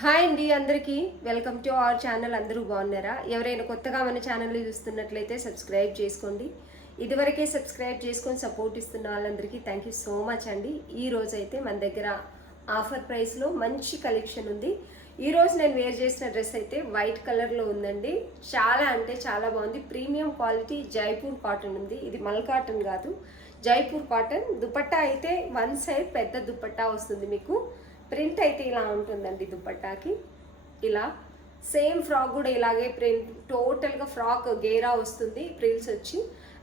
Hi అండి అందరికీ welcome to our channel. అందరూ బాగున్నారా? ఎవరైనా కొత్తగా మన ఛానల్ని చూస్తున్నట్లయితే సబ్స్క్రైబ్ చేసుకోండి. ఇదివరకే సబ్స్క్రైబ్ చేసుకొని సపోర్ట్ ఇస్తున్న వాళ్ళందరికీ థ్యాంక్ యూ సో మచ్ అండి. ఈ రోజు అయితే మన దగ్గర ఆఫర్ ప్రైస్లో మంచి కలెక్షన్ ఉంది. ఈరోజు నేను వేర్ చేసిన డ్రెస్ అయితే వైట్ కలర్లో ఉందండి. చాలా అంటే చాలా బాగుంది. ప్రీమియం క్వాలిటీ జైపూర్ కాటన్ ఉంది. ఇది మల్ కాటన్ కాదు, జైపూర్ కాటన్. దుపట్టా అయితే వన్ సైడ్ పెద్ద దుపట్టా వస్తుంది. మీకు ప్రింట్ అయితే ఇలా ఉంటుందండి. దుపట్టాకి ఇలా సేమ్ ఫ్రాక్ కూడా ఇలాగే ప్రింట్, టోటల్గా ఫ్రాక్ గేరా వస్తుంది ప్రిల్స్ వచ్చి.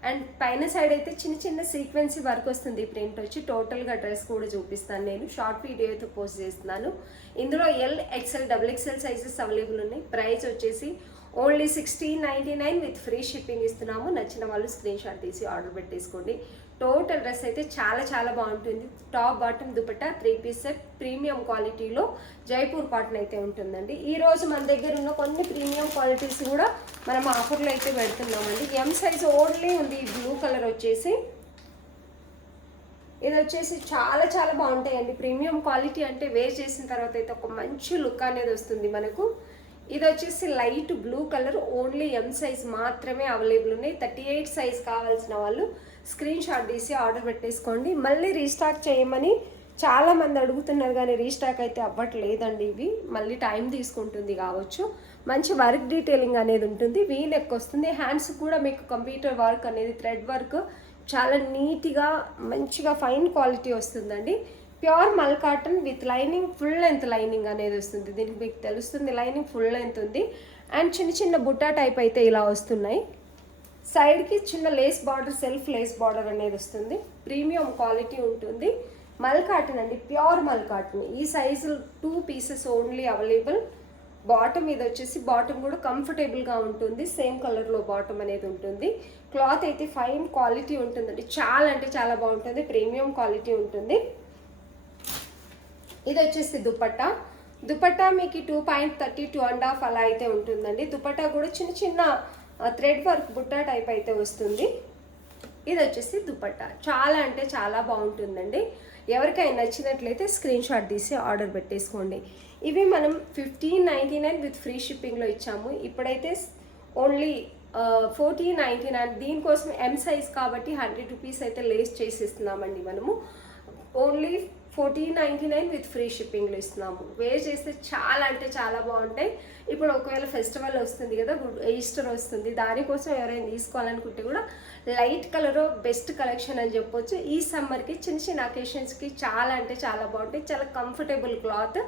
అండ్ పైన సైడ్ అయితే చిన్న చిన్న సీక్వెన్సీ వర్క్ వస్తుంది ప్రింట్ వచ్చి. టోటల్గా డ్రెస్ కూడా చూపిస్తాను, నేను షార్ట్ వీడియో అయితే పోస్ట్ చేస్తున్నాను. ఇందులో L, XL, double XL sizes available ఉన్నాయి. ప్రైస్ వచ్చేసి ఓన్లీ 1699 విత్ ఫ్రీ షిప్పింగ్ ఇస్తున్నాము. నచ్చిన వాళ్ళు స్క్రీన్ షాట్ తీసి ఆర్డర్ పెట్టేసుకోండి. టోటల్ డ్రెస్ అయితే చాలా చాలా బాగుంటుంది. Top bottom dupatta 3 piece set premium క్వాలిటీలో జైపూర్ కాటన్ అయితే ఉంటుందండి. ఈ రోజు మన దగ్గర ఉన్న కొన్ని ప్రీమియం క్వాలిటీస్ కూడా మనం ఆఫర్లో అయితే పెడుతున్నామండి. ఎం సైజ్ ఓన్లీ ఉంది. ఈ బ్లూ కలర్ వచ్చేసి ఇది వచ్చేసి చాలా చాలా బాగుంటాయండి. ప్రీమియం క్వాలిటీ అంటే వేర్ చేసిన తర్వాత అయితే ఒక మంచి లుక్ అనేది వస్తుంది మనకు. ఇది వచ్చేసి light blue colour, only M size మాత్రమే అవైలబుల్ ఉన్నాయి. 38 సైజ్ కావాల్సిన వాళ్ళు స్క్రీన్ షాట్ తీసి ఆర్డర్ పెట్టేసుకోండి. మళ్ళీ రీస్టాక్ చేయమని చాలామంది అడుగుతున్నారు, కానీ రీస్టాక్ అయితే అవ్వట్లేదండి. ఇవి మళ్ళీ టైం తీసుకుంటుంది కావచ్చు. మంచి వర్క్ డీటెయిలింగ్ అనేది ఉంటుంది. వీ నెక్ వస్తుంది. హ్యాండ్స్ కూడా మీకు కంప్యూటర్ వర్క్ అనేది థ్రెడ్ వర్క్ చాలా నీట్గా మంచిగా ఫైన్ క్వాలిటీ వస్తుందండి. Pure mul cotton with lining, full length lining అనేది వస్తుంది. దీనికి మీకు తెలుస్తుంది లైనింగ్ ఫుల్ లెంత్ ఉంది. అండ్ చిన్న చిన్న బుట్టా టైప్ అయితే ఇలా వస్తున్నాయి. సైడ్కి చిన్న lace border, self lace border అనేది వస్తుంది. ప్రీమియం క్వాలిటీ ఉంటుంది. మల్ కాటన్ అండి, ప్యూర్ మల్ కాటన్. ఈ size 2 pieces only available. Bottom ఇది వచ్చేసి బాటమ్ కూడా కంఫర్టబుల్గా ఉంటుంది. సేమ్ కలర్లో బాటమ్ అనేది ఉంటుంది. క్లాత్ అయితే ఫైన్ క్వాలిటీ ఉంటుందండి. చాలా అంటే చాలా బాగుంటుంది. ప్రీమియం క్వాలిటీ ఉంటుంది. ఇది వచ్చేసి దుపట్టా. దుపట్టా మీకు 2.30, 2.5 అలా అయితే ఉంటుందండి. దుపట్టా కూడా చిన్న చిన్న థ్రెడ్ వర్క్ బుట్టా టైప్ అయితే వస్తుంది. ఇది వచ్చేసి దుపట్టా. చాలా అంటే చాలా బాగుంటుందండి. ఎవరికైనా నచ్చినట్లయితే స్క్రీన్ షాట్ తీసి ఆర్డర్ పెట్టేసుకోండి. ఇవి మనం 1599 విత్ ఫ్రీ షిప్పింగ్లో ఇచ్చాము. ఇప్పుడైతే ఓన్లీ 1499. దీనికోసం ఎం సైజ్ కాబట్టి 100 రూపీస్ అయితే లేస్ చేసి ఇస్తున్నామండి మనము. ఓన్లీ 1499 విత్ ఫ్రీ షిప్పింగ్లో ఇస్తున్నాము. వేర్ చేస్తే చాలా అంటే చాలా బాగుంటాయి. ఇప్పుడు ఒకవేళ ఫెస్టివల్ వస్తుంది కదా, ఈస్టర్ వస్తుంది, దానికోసం ఎవరైనా తీసుకోవాలనుకుంటే కూడా లైట్ కలర్ బెస్ట్ కలెక్షన్ అని చెప్పొచ్చు. ఈ సమ్మర్కి చిన్న చిన్న అకేషన్స్కి చాలా అంటే చాలా బాగుంటాయి. చాలా comfortable cloth,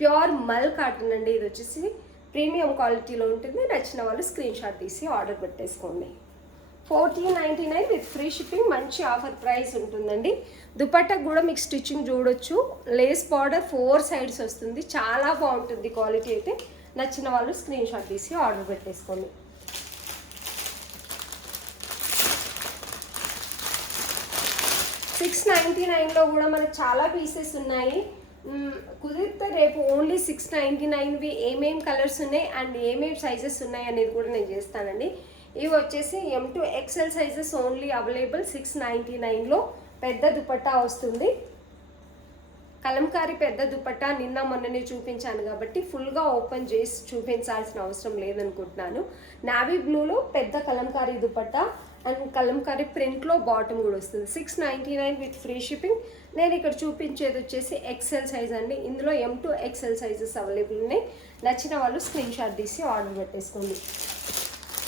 pure mul cotton అండి. ఇది వచ్చేసి ప్రీమియం క్వాలిటీలో ఉంటుంది. నచ్చిన వాళ్ళు స్క్రీన్ షాట్ తీసి ఆర్డర్ పెట్టేసుకోండి. 1499 విత్ ఫ్రీ షిప్పింగ్. మంచి ఆఫర్ ప్రైస్ ఉంటుందండి. దుపట్టా కూడా మీకు స్టిచ్చింగ్ చూడొచ్చు. లేస్ బార్డర్ 4 సైడ్స్ వస్తుంది. చాలా బాగుంటుంది క్వాలిటీ అయితే. నచ్చిన వాళ్ళు స్క్రీన్ షాట్ తీసి ఆర్డర్ పెట్టేసుకోండి. $699లో కూడా మనకు చాలా పీసెస్ ఉన్నాయి. కుదిరితే రేపు ఓన్లీ 699వి ఏమేమి కలర్స్ ఉన్నాయి అండ్ ఏమేమి సైజెస్ ఉన్నాయి అనేది కూడా నేను చేస్తానండి. ఇవి వచ్చేసి M2 XL sizes only available. 699లో పెద్ద దుపట్టా వస్తుంది. కలంకారీ పెద్ద దుపట్టా నిన్న మొన్ననే చూపించాను కాబట్టి ఫుల్గా ఓపెన్ చేసి చూపించాల్సిన అవసరం లేదనుకుంటున్నాను. నావీ బ్లూలో పెద్ద కలంకారీ దుపట్టా అండ్ కలంకారీ ప్రింట్లో బాటమ్ కూడా వస్తుంది. 699 విత్ ఫ్రీ షిప్పింగ్. నేను ఇక్కడ చూపించేది వచ్చేసి ఎక్సెల్ సైజ్ అండి. ఇందులో M2 XL సైజెస్ అవైలబుల్ ఉన్నాయి. నచ్చిన వాళ్ళు స్క్రీన్ షాట్ తీసి ఆర్డర్ పెట్టేసుకోండి.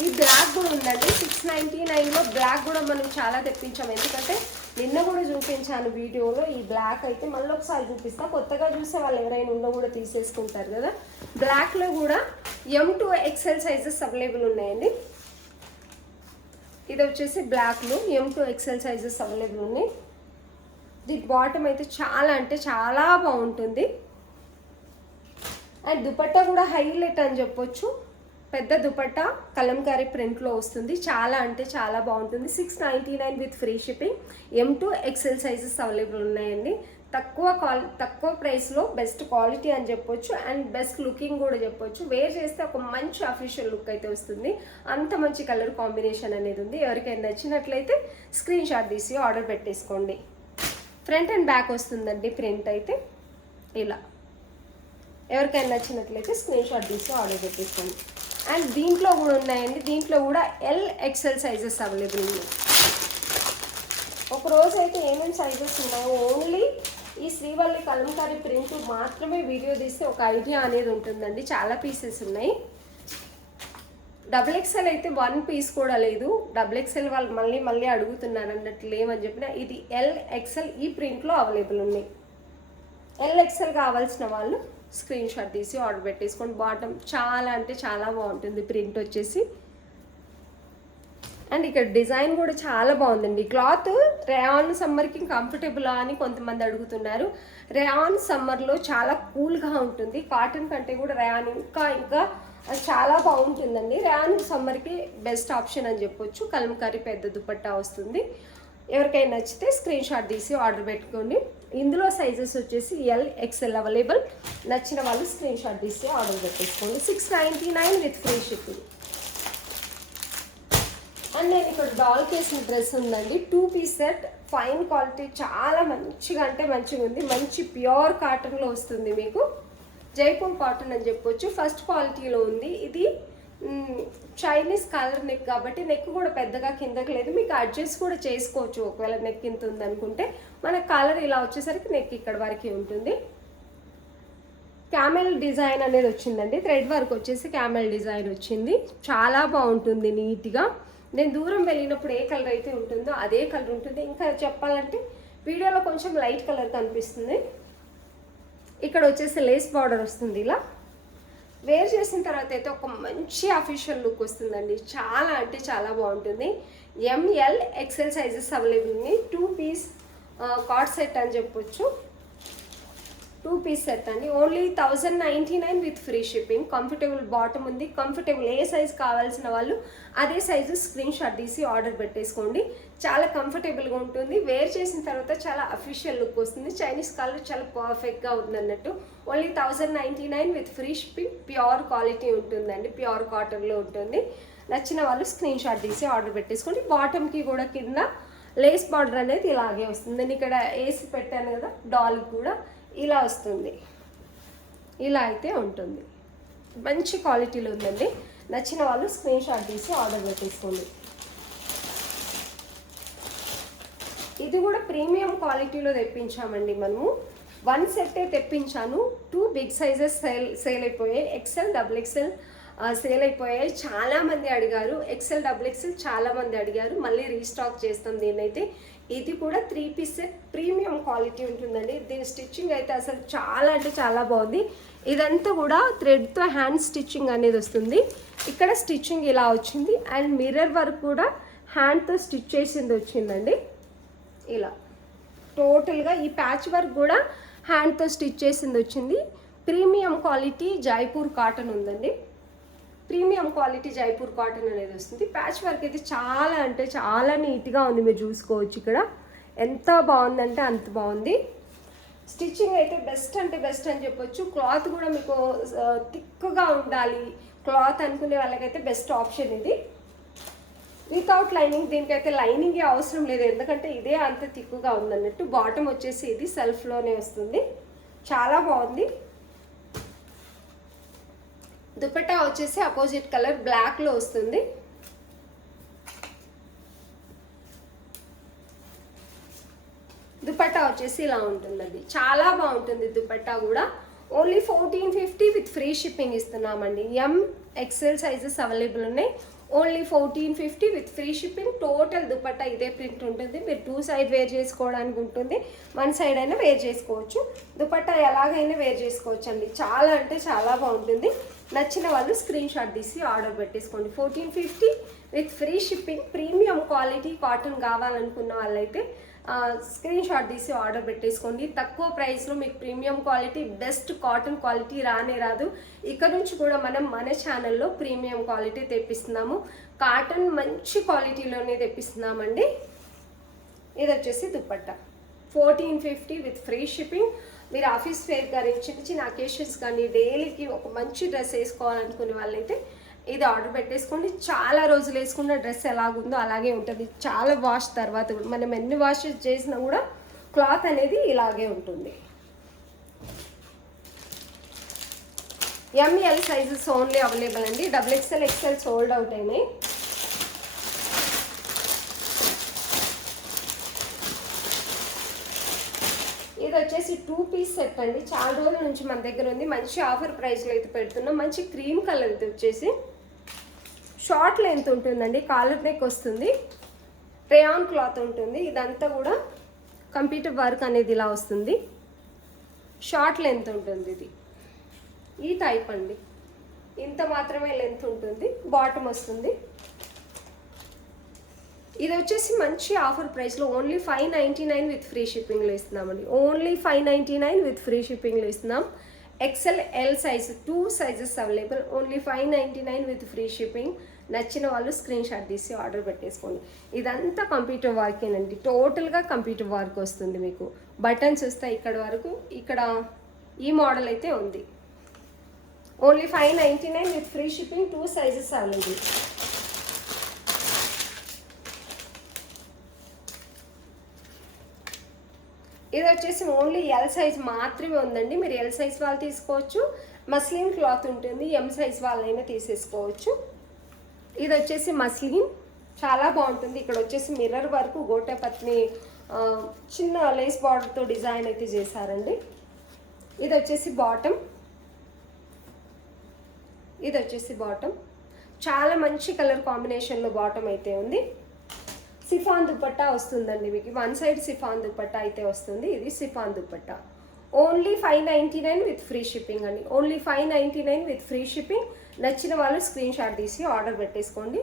ఈ బ్లాక్ కూడా ఉందండి. 699లో బ్లాక్ కూడా మనం చాలా తెప్పించాం. ఎందుకంటే నిన్న కూడా చూపించాను వీడియోలో. ఈ బ్లాక్ అయితే మళ్ళీ ఒకసారి చూపిస్తా. కొత్తగా చూసే వాళ్ళు ఎవరైనా ఉన్న కూడా తీసేసుకుంటారు కదా. బ్లాక్లో కూడా M2 XL సైజెస్ అవైలబుల్ ఉన్నాయండి. ఇది వచ్చేసి బ్లాక్లో M2 XL సైజెస్ అవైలబుల్ ఉన్నాయి. దీని బాటమ్ అయితే చాలా అంటే చాలా బాగుంటుంది. అండ్ దుపట్టా కూడా హైలైట్ అని చెప్పొచ్చు. పెద్ద దుపట్టా కలంకారీ ప్రింట్లో వస్తుంది. చాలా అంటే చాలా బాగుంటుంది. 699 with free shipping. M2 XL sizes available ఉన్నాయండి. తక్కువ ప్రైస్లో బెస్ట్ క్వాలిటీ అని చెప్పొచ్చు. అండ్ బెస్ట్ లుకింగ్ కూడా చెప్పొచ్చు. వేర్ చేస్తే ఒక మంచి అఫీషియల్ లుక్ అయితే వస్తుంది. అంత మంచి కలర్ కాంబినేషన్ అనేది ఉంది. ఎవరికైనా నచ్చినట్లయితే స్క్రీన్ షాట్ తీసి ఆర్డర్ పెట్టేసుకోండి. ఫ్రంట్ అండ్ బ్యాక్ వస్తుందండి ప్రింట్ అయితే ఇలా. ఎవరికైనా నచ్చినట్లయితే స్క్రీన్ షాట్ తీసి ఆర్డర్ పెట్టేసుకోండి. అండ్ దీంట్లో కూడా ఉన్నాయండి, దీంట్లో కూడా ఎల్ ఎక్సెల్ సైజెస్ అవైలబుల్ ఉన్నాయి. ఒక రోజు అయితే ఏమేమి సైజెస్ ఉన్నాయో ఓన్లీ ఈ శ్రీవల్లి కలంకారీ ప్రింట్ మాత్రమే వీడియో తీస్తే ఒక ఐడియా అనేది ఉంటుందండి. చాలా పీసెస్ ఉన్నాయి. XXL అయితే 1 పీస్ కూడా లేదు. XXL వాళ్ళు మళ్ళీ అడుగుతున్నారు అన్నట్లు లేమని చెప్పిన ఇది LXL ఈ ప్రింట్లో అవైలబుల్ ఉన్నాయి. LXL కావాల్సిన వాళ్ళు స్క్రీన్ షాట్ తీసి ఆర్డర్ పెట్టేసుకోండి. బాటమ్ చాలా అంటే చాలా బాగుంటుంది ప్రింట్ వచ్చేసి. అండ్ ఇక్కడ డిజైన్ కూడా చాలా బాగుందండి. క్లాత్ రేయాన్ సమ్మర్కి కంఫర్టబులా అని కొంతమంది అడుగుతున్నారు. రేయాన్ సమ్మర్లో చాలా కూల్గా ఉంటుంది. కాటన్ కంటే కూడా రేయాన్ ఇంకా చాలా బాగుంటుందండి. రేయాన్ సమ్మర్కి బెస్ట్ ఆప్షన్ అని చెప్పొచ్చు. కలంకారీ పెద్ద దుపట్టా వస్తుంది. ఎవరికైనా నచ్చితే స్క్రీన్ షాట్ తీసి ఆర్డర్ పెట్టుకోండి. ఇందులో సైజెస్ వచ్చేసి LXL అవైలబుల్. నచ్చిన వాళ్ళు స్క్రీన్ షాట్ తీసి ఆర్డర్ పెట్టేసుకోండి. 699 విత్ ఫ్రీ షిప్పింగ్. అండ్ నేను ఇక్కడ డాల్ కేసిన డ్రెస్ ఉందండి. 2 పీస్ సెట్, ఫైన్ క్వాలిటీ, చాలా మంచిగా అంటే మంచిగా ఉంది. మంచి ప్యూర్ కాటన్లో వస్తుంది మీకు. జైపూర్ కాటన్ అని చెప్పొచ్చు. ఫస్ట్ క్వాలిటీలో ఉంది. ఇది చైనీస్ కలర్ నెక్ కాబట్టి నెక్ కూడా పెద్దగా కిందకి లేదు. మీకు అడ్జస్ట్ కూడా చేసుకోవచ్చు. ఒకవేళ నెక్ ఇంత ఉంది అనుకుంటే మన కలర్ ఇలా వచ్చేసరికి నెక్ ఇక్కడ వరకు ఉంటుంది. క్యామెల్ డిజైన్ అనేది వచ్చిందండి. థ్రెడ్ వర్క్ వచ్చేసి క్యామెల్ డిజైన్ వచ్చింది. చాలా బాగుంటుంది నీట్గా. నేను దూరం వెళ్ళినప్పుడు ఏ కలర్ అయితే ఉంటుందో అదే కలర్ ఉంటుంది. ఇంకా చెప్పాలంటే వీడియోలో కొంచెం లైట్ కలర్ కనిపిస్తుంది. ఇక్కడ వచ్చేసి లేస్ బార్డర్ వస్తుంది. ఇలా వేర్ చేసిన తర్వాత అయితే ఒక మంచి అఫీషియల్ లుక్ వస్తుందండి. చాలా అంటే చాలా బాగుంటుంది. MLXL సైజెస్ అవైలబుల్ ఉన్నాయి. 2 పీస్ కార్డ్ సెట్ అని చెప్పొచ్చు. 2 పీస్ సెట్ అండి. Only 1099 with free shipping. Comfortable bottom ఉంది. కంఫర్టబుల్ ఏ సైజ్ కావాల్సిన వాళ్ళు అదే సైజు స్క్రీన్ షాట్ తీసి ఆర్డర్ పెట్టేసుకోండి. చాలా కంఫర్టబుల్గా ఉంటుంది. వేర్ చేసిన తర్వాత చాలా అఫీషియల్ లుక్ వస్తుంది. చైనీస్ కలర్ చాలా పర్ఫెక్ట్గా ఉంది అన్నట్టు. Only 1099 with free shipping. Pure quality ఉంటుందండి. ప్యూర్ కాటన్లో ఉంటుంది. నచ్చిన వాళ్ళు స్క్రీన్ షాట్ తీసి ఆర్డర్ పెట్టేసుకోండి. బాటమ్కి కూడా కింద లేస్ బార్డర్ అనేది ఇలాగే వస్తుంది. నేను ఇక్కడ వేసి పెట్టాను కదా డాల్ కూడా ఇలా వస్తుంది. ఇలా అయితే ఉంటుంది. మంచి క్వాలిటీలో ఉందండి. నచ్చిన వాళ్ళు స్క్రీన్ షాట్ తీసి ఆర్డర్ పెట్టేసుకోండి. ఇది కూడా ప్రీమియం క్వాలిటీలో తెప్పించామండి మనము. 1 సెట్టే తెప్పించాను. 2 బిగ్ సైజెస్ సేల్ అయిపోయాయి. XL XXL సేల్ అయిపోయాయి. చాలామంది అడిగారు. XL XXL చాలామంది అడిగారు. మళ్ళీ రీస్టాక్ చేస్తాం దీన్నైతే. ఇది కూడా 3 పీస్ సెట్, ప్రీమియం క్వాలిటీ ఉంటుందండి. దీని స్టిచ్చింగ్ అయితే అసలు చాలా అంటే చాలా బాగుంది. ఇదంతా కూడా థ్రెడ్తో హ్యాండ్ స్టిచ్చింగ్ అనేది వస్తుంది. ఇక్కడ స్టిచ్చింగ్ ఇలా వచ్చింది. అండ్ మిర్రర్ వర్క్ కూడా హ్యాండ్తో స్టిచ్ చేసింది వచ్చిందండి. ఇలా టోటల్గా ఈ ప్యాచ్ వర్క్ కూడా హ్యాండ్తో స్టిచ్ చేసింది వచ్చింది. ప్రీమియం క్వాలిటీ జైపూర్ కాటన్ ఉందండి. ప్రీమియం క్వాలిటీ జైపూర్ కాటన్ అనేది వస్తుంది. ప్యాచ్ వర్క్ అయితే చాలా అంటే చాలా నీట్గా ఉంది. మీరు చూసుకోవచ్చు ఇక్కడ ఎంత బాగుందంటే అంత బాగుంది. స్టిచ్చింగ్ అయితే బెస్ట్ అంటే బెస్ట్ అని చెప్పొచ్చు. క్లాత్ కూడా మీకు థిక్గా ఉండాలి క్లాత్ అనుకునే వాళ్ళకైతే బెస్ట్ ఆప్షన్ ఇది. వితౌట్ లైనింగ్, దీనికైతే లైనింగే అవసరం లేదు. ఎందుకంటే ఇదే అంత థిక్గా ఉందన్నట్టు. బాటమ్ వచ్చేసి ఇది సెల్ఫ్లోనే వస్తుంది. చాలా బాగుంది. దుపట్టా వచ్చేసి అపోజిట్ కలర్ బ్లాక్లో వస్తుంది. దుపట్టా వచ్చేసి ఇలా ఉంటుందండి. చాలా బాగుంటుంది దుపట్టా కూడా. ఓన్లీ 1450 విత్ ఫ్రీ షిప్పింగ్ ఇస్తున్నామండి. MXL సైజెస్ అవైలబుల్ ఉన్నాయి. Only 1450 with free shipping. Total dupatta ఇదే ప్రింట్ ఉంటుంది. మీరు 2 సైడ్ వేర్ చేసుకోవడానికి ఉంటుంది. 1 సైడ్ అయినా వేర్ చేసుకోవచ్చు. దుపట్టా ఎలాగైనా వేర్ చేసుకోవచ్చు అండి. చాలా అంటే చాలా బాగుంటుంది. నచ్చిన వాళ్ళు స్క్రీన్ షాట్ తీసి ఆర్డర్ పెట్టేసుకోండి. 1450 with free shipping. Premium quality cotton కావాలనుకున్న వాళ్ళైతే స్క్రీన్ షాట్ తీసి ఆర్డర్ పెట్టేసుకోండి. తక్కువ ప్రైస్లో మీకు premium quality best cotton quality రానే రాదు. ఇక్కడ నుంచి కూడా మనం మన ఛానల్లో ప్రీమియం క్వాలిటీ తెప్పిస్తున్నాము. కాటన్ మంచి క్వాలిటీలోనే తెప్పిస్తున్నామండి. ఇది వచ్చేసి దుపట్టా 1450 విత్ ఫ్రీ షిప్పింగ్. మీరు ఆఫీస్ వేర్ కానీ చిన్న చిన్న అకేషన్స్ కానీ డైలీకి ఒక మంచి డ్రెస్ వేసుకోవాలనుకునే వాళ్ళైతే ఇది ఆర్డర్ పెట్టేసుకోండి. చాలా రోజులు వేసుకున్న డ్రెస్ ఎలాగుందో అలాగే ఉంటుంది. చాలా వాష్ తర్వాత కూడా మనం ఎన్ని వాష్ చేసినా కూడా క్లాత్ అనేది ఇలాగే ఉంటుంది. ఎంఎల్ సైజెస్ ఓన్లీ అవైలబుల్ అండి. XXL XL సోల్డ్ అవుట్ అయినాయి. ఇది వచ్చేసి 2 పీస్ సెట్ అండి. చాలా రోజుల నుంచి మన దగ్గర ఉంది. మంచి ఆఫర్ ప్రైస్లో అయితే పెడుతున్నాం. మంచి క్రీమ్ కలర్ ఇది వచ్చేసి షార్ట్ లెంత్ ఉంటుందండి. కాలర్ నెక్ వస్తుంది. రేయాన్ క్లాత్ ఉంటుంది. ఇదంతా కూడా కంప్యూటర్ వర్క్ అనేది ఇలా వస్తుంది. షార్ట్ లెంత్ ఉంటుంది. ఇది ఈ టైప్ అండి. ఇంత మాత్రమే లెంత్ ఉంటుంది. బాటమ్ వస్తుంది. ఇది వచ్చేసి మంచి ఆఫర్ ప్రైస్లో ఓన్లీ 599 విత్ ఫ్రీ షిప్పింగ్లో ఇస్తున్నామండి. ఓన్లీ 599 విత్ ఫ్రీ షిప్పింగ్లో ఇస్తున్నాం. XL L size 2 sizes available. Only 599 with free shipping. నచ్చిన వాళ్ళు స్క్రీన్ షాట్ తీసి ఆర్డర్ పెట్టేసుకోండి. ఇదంతా కంప్యూటర్ వర్కేనండి. టోటల్గా కంప్యూటర్ వర్క్ వస్తుంది. మీకు బటన్స్ వస్తాయి ఇక్కడ వరకు. ఇక్కడ ఈ మోడల్ అయితే ఉంది. Only 599 with free shipping. 2 sizes available. ఇది వచ్చేసి ఓన్లీ ఎల్ సైజ్ మాత్రమే ఉందండి. మీరు ఎల్ సైజ్ వాళ్ళు తీసుకోవచ్చు. మస్లిన్ క్లాత్ ఉంటుంది. ఎం సైజ్ వాళ్ళైనా తీసేసుకోవచ్చు. ఇది వచ్చేసి మస్లిన్ చాలా బాగుంటుంది. ఇక్కడ వచ్చేసి మిర్రర్ వరకు గోటపత్ని చిన్న లేస్ బార్డర్తో డిజైన్ అయితే చేశారండి. ఇది వచ్చేసి బాటమ్. ఇది వచ్చేసి బాటమ్. చాలా మంచి కలర్ కాంబినేషన్లో బాటమ్ అయితే ఉంది. సిఫాన్ దుపట్టా వస్తుందండి మీకు. వన్ సైడ్ సిఫాన్ దుపట్టా అయితే వస్తుంది. ఇది chiffon dupatta. Only 599 with free shipping అండి. Only 599 with free shipping. నచ్చిన వాళ్ళు స్క్రీన్ షాట్ తీసి ఆర్డర్ పెట్టేసుకోండి.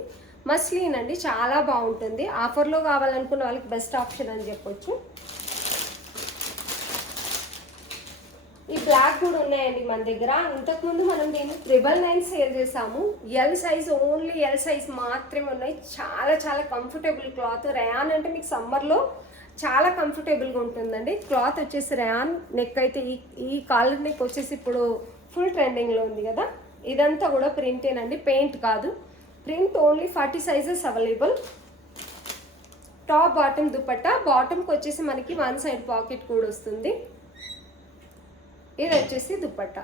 మస్లిన్ అండి, చాలా బాగుంటుంది. ఆఫర్లో కావాలనుకున్న వాళ్ళకి బెస్ట్ ఆప్షన్ అని చెప్పొచ్చు. ఈ బ్లాక్ కూడా ఉన్నాయండి మన దగ్గర. ఇంతకుముందు మనం దీన్ని 999 సేల్ చేసాము. L size, only L size మాత్రమే ఉన్నాయి. చాలా చాలా కంఫర్టబుల్ క్లాత్. రేయాన్ అంటే మీకు సమ్మర్లో చాలా కంఫర్టబుల్గా ఉంటుందండి. క్లాత్ వచ్చేసి రేయాన్. నెక్ అయితే ఈ కాలర్ నెక్ వచ్చేసి ఇప్పుడు ఫుల్ ట్రెండింగ్లో ఉంది కదా. ఇదంతా కూడా ప్రింటేనండి, పెయింట్ కాదు. Print. Only 40 sizes available. Top bottom dupatta. బాటమ్కి వచ్చేసి మనకి వన్ సైడ్ పాకెట్ కూడా వస్తుంది. ఇది వచ్చేసి dupatta.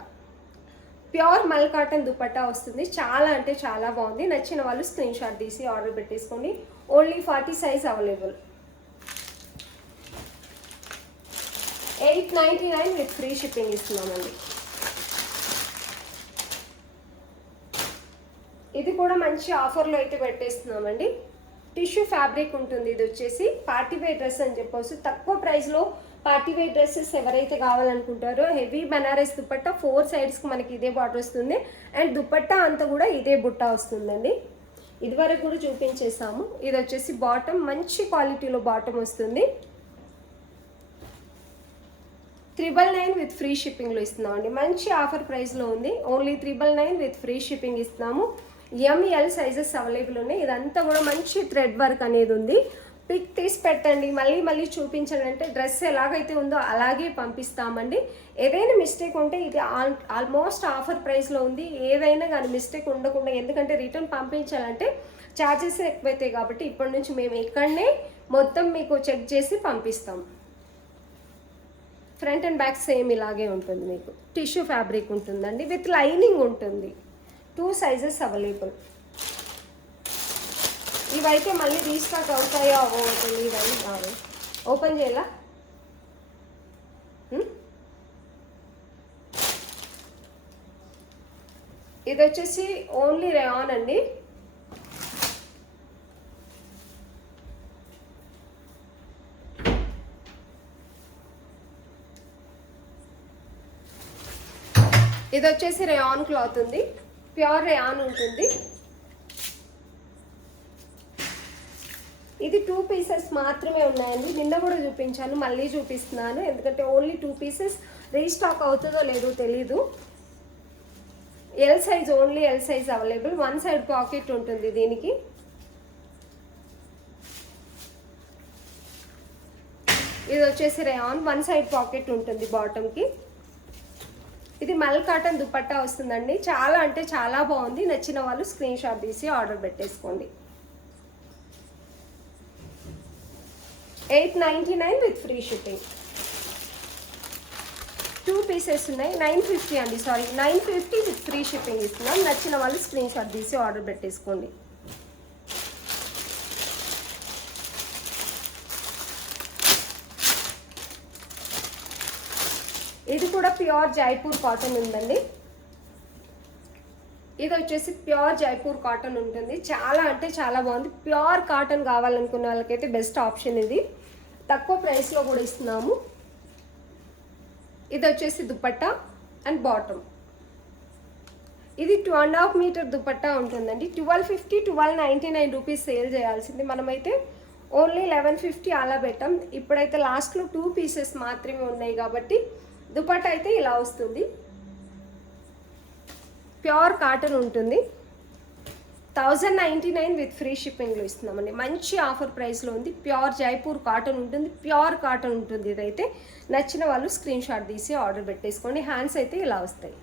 Pure mul cotton dupatta వస్తుంది. చాలా అంటే చాలా బాగుంది. నచ్చిన వాళ్ళు స్క్రీన్ షాట్ తీసి ఆర్డర్ పెట్టేసుకోండి. Only 40 size available. 899 with free shipping ఇస్తున్నామండి. ఇది కూడా మంచి ఆఫర్లో అయితే పెట్టేస్తున్నామండి. టిష్యూ ఫ్యాబ్రిక్ ఉంటుంది. ఇది వచ్చేసి పార్టీ వేర్ డ్రెస్ అని చెప్పొచ్చు. తక్కువ ప్రైస్లో పార్టీ వేర్ డ్రెస్సెస్ ఎవరైతే కావాలనుకుంటారో హెవీ బనారస్ దుపట్టా 4 సైడ్స్కి మనకి ఇదే బార్డర్ వస్తుంది. అండ్ దుపట్టా అంతా కూడా ఇదే బుట్ట వస్తుందండి. ఇదివరకు కూడా చూపించేసాము. ఇది వచ్చేసి బాటమ్. మంచి క్వాలిటీలో బాటమ్ వస్తుంది. 999 విత్ ఫ్రీ షిప్పింగ్లో ఇస్తున్నామండి. మంచి ఆఫర్ ప్రైస్లో ఉంది. ఓన్లీ 999 విత్ ఫ్రీ షిప్పింగ్ ఇస్తున్నాము. ఎంఎల్ సైజెస్ అవైలబుల్ ఉన్నాయి. ఇదంతా కూడా మంచి థ్రెడ్ వర్క్ అనేది ఉంది. పిక్ తీసి పెట్టండి, మళ్ళీ మళ్ళీ చూపించండి అంటే డ్రెస్ ఎలాగైతే ఉందో అలాగే పంపిస్తామండి. ఏదైనా మిస్టేక్ ఉంటే ఇది ఆల్మోస్ట్ ఆఫర్ ప్రైస్లో ఉంది. ఏదైనా కానీ మిస్టేక్ ఉండకుండా, ఎందుకంటే రిటర్న్ పంపించాలంటే ఛార్జెస్ ఎక్కువైతాయి కాబట్టి ఇప్పటి నుంచి మేము ఇక్కడనే మొత్తం మీకు చెక్ చేసి పంపిస్తాం. ఫ్రంట్ అండ్ బ్యాక్ సేమ్ ఇలాగే ఉంటుంది. మీకు టిష్యూ ఫ్యాబ్రిక్ ఉంటుందండి. విత్ లైనింగ్ ఉంటుంది. 2 సైజెస్ అవైలబుల్. ఇవైతే మళ్ళీ రీస్టాక్ అవుతాయో అవ్వవుతుంది. ఇవన్నీ కాదు. ఓపెన్ చేయాలా? ఇది వచ్చేసి ఓన్లీ రేయాన్ అండి. ఇది వచ్చేసి రేయాన్ క్లాత్ ఉంది. ప్యూర్ రేయాన్ ఉంటుంది. ఇది 2 పీసెస్ మాత్రమే ఉన్నాయండి. నిన్న కూడా చూపించాను, మళ్ళీ చూపిస్తున్నాను. ఎందుకంటే ఓన్లీ 2 పీసెస్. రీస్టాక్ అవుతుందో లేదో తెలీదు. L size, only L size available. One side pocket ఉంటుంది దీనికి. ఇది వచ్చేసి రేయాన్. వన్ సైడ్ పాకెట్ ఉంటుంది బాటమ్కి. ఇది మల్ కాటన్ దుపట్టా వస్తుందండి. చాలా అంటే చాలా బాగుంది. నచ్చిన వాళ్ళు స్క్రీన్ షాట్ తీసి ఆర్డర్ పెట్టేసుకోండి. 899 విత్ ఫ్రీ షిప్పింగ్. 2 పీసెస్ ఉన్నాయి. 950 అండి, సారీ 950 విత్ ఫ్రీ షిప్పింగ్ ఇస్తున్నాం. నచ్చిన వాళ్ళు స్క్రీన్ షాట్ తీసి ఆర్డర్ పెట్టేసుకోండి. ఇది కూడా ప్యూర్ జైపూర్ కాటన్ ఉందండి. ఇది వచ్చేసి ప్యూర్ జైపూర్ కాటన్ ఉంటుంది. చాలా అంటే చాలా బాగుంది. ప్యూర్ కాటన్ కావాలనుకున్న వాళ్ళకైతే బెస్ట్ ఆప్షన్ ఇది. తక్కువ ప్రైస్లో కూడా ఇస్తున్నాము. ఇది వచ్చేసి దుపట్టా అండ్ బాటమ్. ఇది 2.5 మీటర్ దుపట్టా ఉంటుందండి. 1250, 1299 రూపీస్ సేల్ చేయాల్సింది. మనమైతే ఓన్లీ 1150 అలా పెట్టాం. ఇప్పుడైతే లాస్ట్లో 2 పీసెస్ మాత్రమే ఉన్నాయి కాబట్టి దుపట్టా అయితే ఇలా వస్తుంది. ప్యూర్ కాటన్ ఉంటుంది. 1099 విత్ ఫ్రీ షిప్పింగ్లో ఇస్తున్నామండి. మంచి ఆఫర్ ప్రైస్లో ఉంది. ప్యూర్ జైపూర్ కాటన్ ఉంటుంది. ప్యూర్ కాటన్ ఉంటుంది. ఇదైతే నచ్చిన వాళ్ళు స్క్రీన్ షాట్ తీసి ఆర్డర్ పెట్టేసుకోండి. హ్యాండ్స్ అయితే ఇలా వస్తాయి.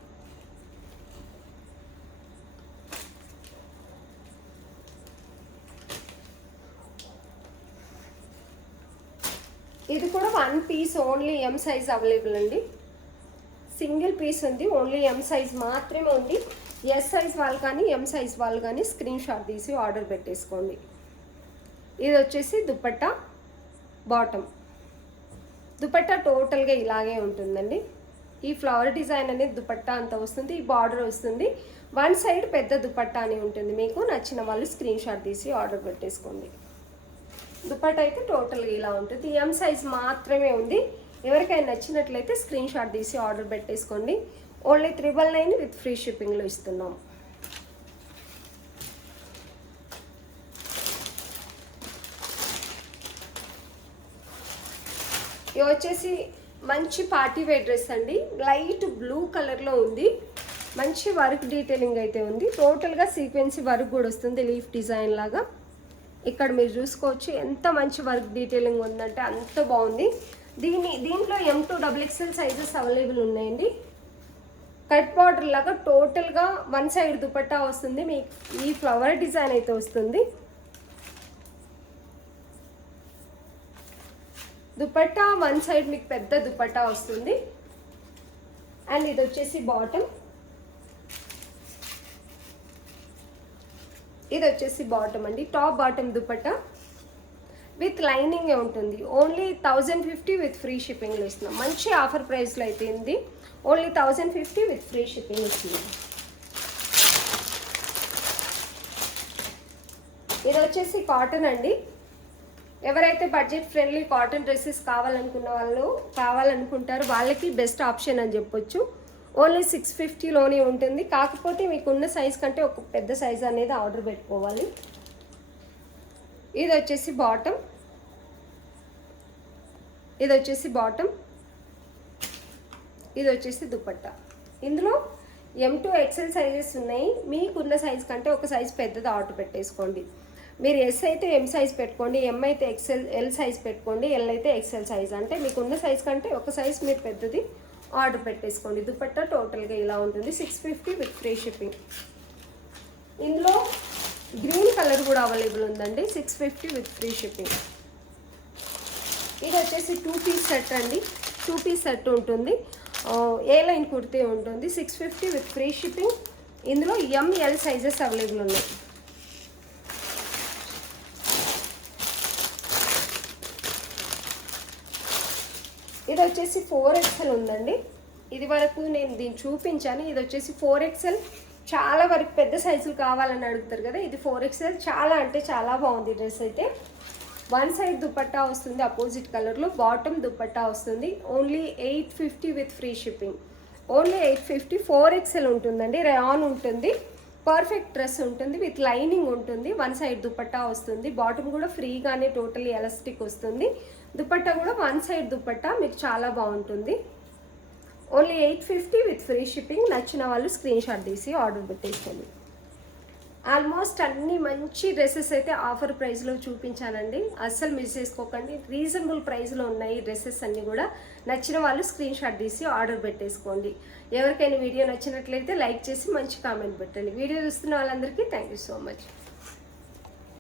ఇది కూడా 1 piece only M size available అండి. సింగిల్ పీస్ ఉంది. ఓన్లీ ఎం సైజ్ మాత్రమే ఉంది. ఎస్ సైజ్ వాళ్ళు కానీ ఎం సైజ్ వాళ్ళు కానీ స్క్రీన్ షాట్ తీసి ఆర్డర్ పెట్టేసుకోండి. ఇది వచ్చేసి దుపట్టా బాటమ్. దుపట్టా టోటల్గా ఇలాగే ఉంటుందండి. ఈ ఫ్లవర్ డిజైన్ అనేది దుపట్టా అంత వస్తుంది. ఈ బార్డర్ వస్తుంది. 1 సైడ్ పెద్ద దుపట్టా అని ఉంటుంది. మీకు నచ్చిన వాళ్ళు స్క్రీన్ షాట్ తీసి ఆర్డర్ పెట్టేసుకోండి. దుపట్టా అయితే టోటల్గా ఇలా ఉంటుంది. ఎం సైజ్ మాత్రమే ఉంది. ఎవరికైనా నచ్చినట్లయితే స్క్రీన్ షాట్ తీసి ఆర్డర్ పెట్టేసుకోండి. ఓన్లీ 999 విత్ ఫ్రీ షిప్పింగ్లో ఇస్తున్నాం. ఇది వచ్చేసి మంచి పార్టీ వేర్ డ్రెస్ అండి. లైట్ బ్లూ కలర్లో ఉంది. మంచి వర్క్ డీటెయిలింగ్ అయితే ఉంది. టోటల్గా సీక్వెన్సీ వర్క్ కూడా వస్తుంది. లీఫ్ డిజైన్ లాగా. ఇక్కడ మీరు చూసుకోవచ్చు ఎంత మంచి వర్క్ డీటెయిలింగ్ ఉందంటే అంత బాగుంది. దీంట్లో M2 XXL సైజెస్ అవైలబుల్ ఉన్నాయండి. కట్ బార్డర్ లాగా టోటల్గా 1 సైడ్ దుపట్టా వస్తుంది. మీకు ఈ ఫ్లవర్ డిజైన్ అయితే వస్తుంది. దుపట్టా 1 సైడ్ మీకు పెద్ద దుపట్టా వస్తుంది. అండ్ ఇది వచ్చేసి బాటమ్. ఇది వచ్చేసి బాటమ్ అండి. Top bottom dupatta with lining ఉంటుంది. ఓన్లీ 1050 విత్ ఫ్రీ షిప్పింగ్లో ఇస్తున్నాం. మంచి ఆఫర్ ప్రైస్లో అయితే ఉంది. ఓన్లీ 1050 విత్ ఫ్రీ షిప్పింగ్ ఇస్తున్నాం. ఇది వచ్చేసి కాటన్ అండి. ఎవరైతే బడ్జెట్ ఫ్రెండ్లీ కాటన్ డ్రెస్సెస్ కావాలనుకుంటారో వాళ్ళకి బెస్ట్ ఆప్షన్ అని చెప్పొచ్చు. ఓన్లీ 650లోనే ఉంటుంది. కాకపోతే మీకున్న సైజ్ కంటే ఒక పెద్ద సైజ్ అనేది ఆర్డర్ పెట్టుకోవాలి. ఇది వచ్చేసి బాటమ్. ఇది వచ్చేసి బాటమ్. ఇది వచ్చేసి దుపట్టా. ఇందులో M2 XL సైజెస్ ఉన్నాయి. మీకున్న సైజ్ కంటే ఒక సైజ్ పెద్దది ఆర్డర్ పెట్టేసుకోండి. మీరు ఎస్ అయితే M సైజ్ పెట్టుకోండి, M అయితే ఎల్ సైజ్ పెట్టుకోండి, ఎల్ అయితే XL సైజ్. అంటే మీకున్న సైజ్ కంటే ఒక సైజ్ మీరు పెద్దది ఆర్డర్ పెట్టేసుకోండి. దుపట్టా టోటల్గా ఇలా ఉంటుంది. 650 విత్ ఫ్రీ షిప్పింగ్. ఇందులో గ్రీన్ కలర్ కూడా అవైలబుల్ ఉందండి. 650 విత్ ఫ్రీ షిప్పింగ్. ఇది వచ్చేసి 2 పీస్ సెట్ అండి. 2 పీస్ సెట్ ఉంటుంది. ఏ లైన్ కుర్తీ ఉంటుంది. 650 విత్ ఫ్రీ షిప్పింగ్. ఇందులో ML సైజెస్ అవైలబుల్ ఉన్నాయి. ఇది వచ్చేసి 4XL ఉందండి. ఇది వరకు నేను దీన్ని చూపించాను. ఇది వచ్చేసి 4XL. చాలా వరకు పెద్ద సైజులు కావాలని అడుగుతారు కదా. ఇది 4XL. చాలా అంటే చాలా బాగుంది డ్రెస్ అయితే. 1 సైడ్ దుపట్టా వస్తుంది అపోజిట్ కలర్లో. బాటమ్ దుపట్టా వస్తుంది. Only 850 with free shipping. Only 850. 4XL ఉంటుందండి. రేయాన్ ఉంటుంది. పర్ఫెక్ట్ డ్రెస్ ఉంటుంది. విత్ లైనింగ్ ఉంటుంది. 1 సైడ్ దుపట్టా వస్తుంది. బాటమ్ కూడా ఫ్రీగానే టోటలీ ఎలాస్టిక్ వస్తుంది. దుపట్టా కూడా 1 సైడ్ దుపట్టా మీకు చాలా బాగుంటుంది. Only 850 with free shipping. నచ్చిన వాళ్ళు స్క్రీన్ షాట్ తీసి ఆర్డర్ పెట్టేసుకోండి. ఆల్మోస్ట్ అన్ని మంచి డ్రెస్సెస్ అయితే ఆఫర్ ప్రైస్లో చూపించానండి. అస్సలు మిస్ చేసుకోకండి. రీజనబుల్ ప్రైస్లో ఉన్నాయి డ్రెస్సెస్ అన్నీ కూడా. నచ్చిన వాళ్ళు స్క్రీన్ షాట్ తీసి ఆర్డర్ పెట్టేసుకోండి. ఎవరికైనా వీడియో నచ్చినట్లయితే లైక్ చేసి మంచి కామెంట్ పెట్టండి. వీడియో చూస్తున్న వాళ్ళందరికీ థ్యాంక్ యూ సో మచ్.